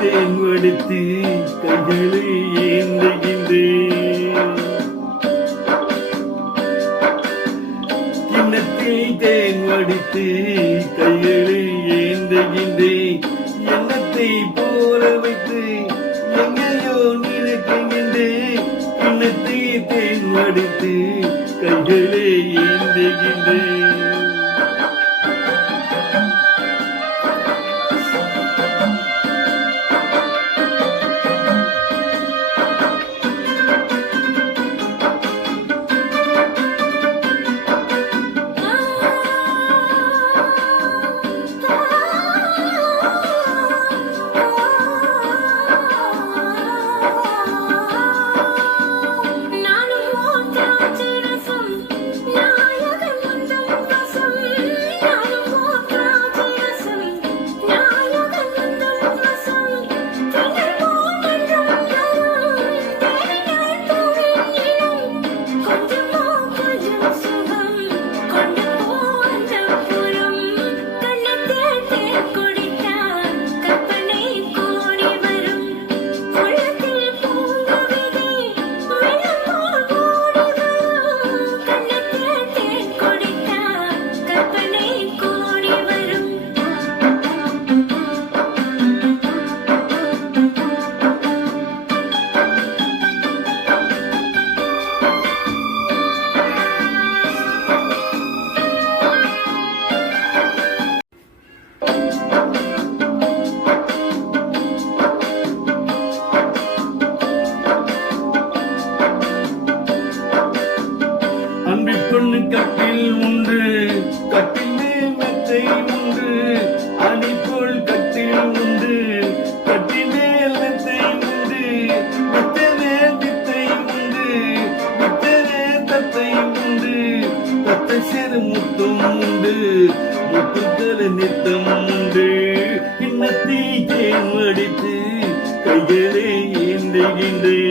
தேன் வடித்து கைகளை ஏந்துகின்றேன். கிண்ணத்தில் தேன் வடித்து கைகளை ஏந்துகின்றேன். எண்ணத்தை போல வைத்து எங்கேயோ நினைக்கின்றேன். கிண்ணத்தை தேன் வடித்து கைகளை ஏந்துகின்றேன். பொண்ணு கட்டில் உண்டு, கட்டிலே மெத்தை உண்டு, அணி போல் கட்டில் உண்டு, கட்டிலே மெத்தை உண்டு, மெத்தவே வித்தை உண்டு, மெத்தவே தத்தை உண்டு, தத்தை சேரு முத்தம் உண்டு, முத்துக்கள் நித்தம் உண்டு. கிண்ணத்தை தேன் வடித்து கைகளை ஏந்துகின்றேன்.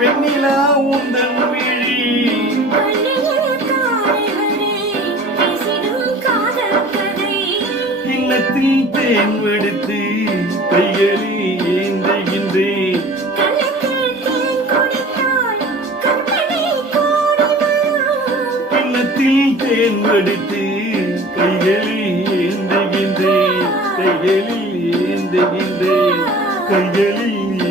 வெண்ணிலா உந்தன் விழி கிண்ணத்தில் தேன் வெடித்து கைகளை ஏந்துகின்றேன். கிண்ணத்தில் தேன் வெடித்து கைகளை ஏந்துகின்றேன். கைகளில் ஏந்துகின்றேன். கைகளில்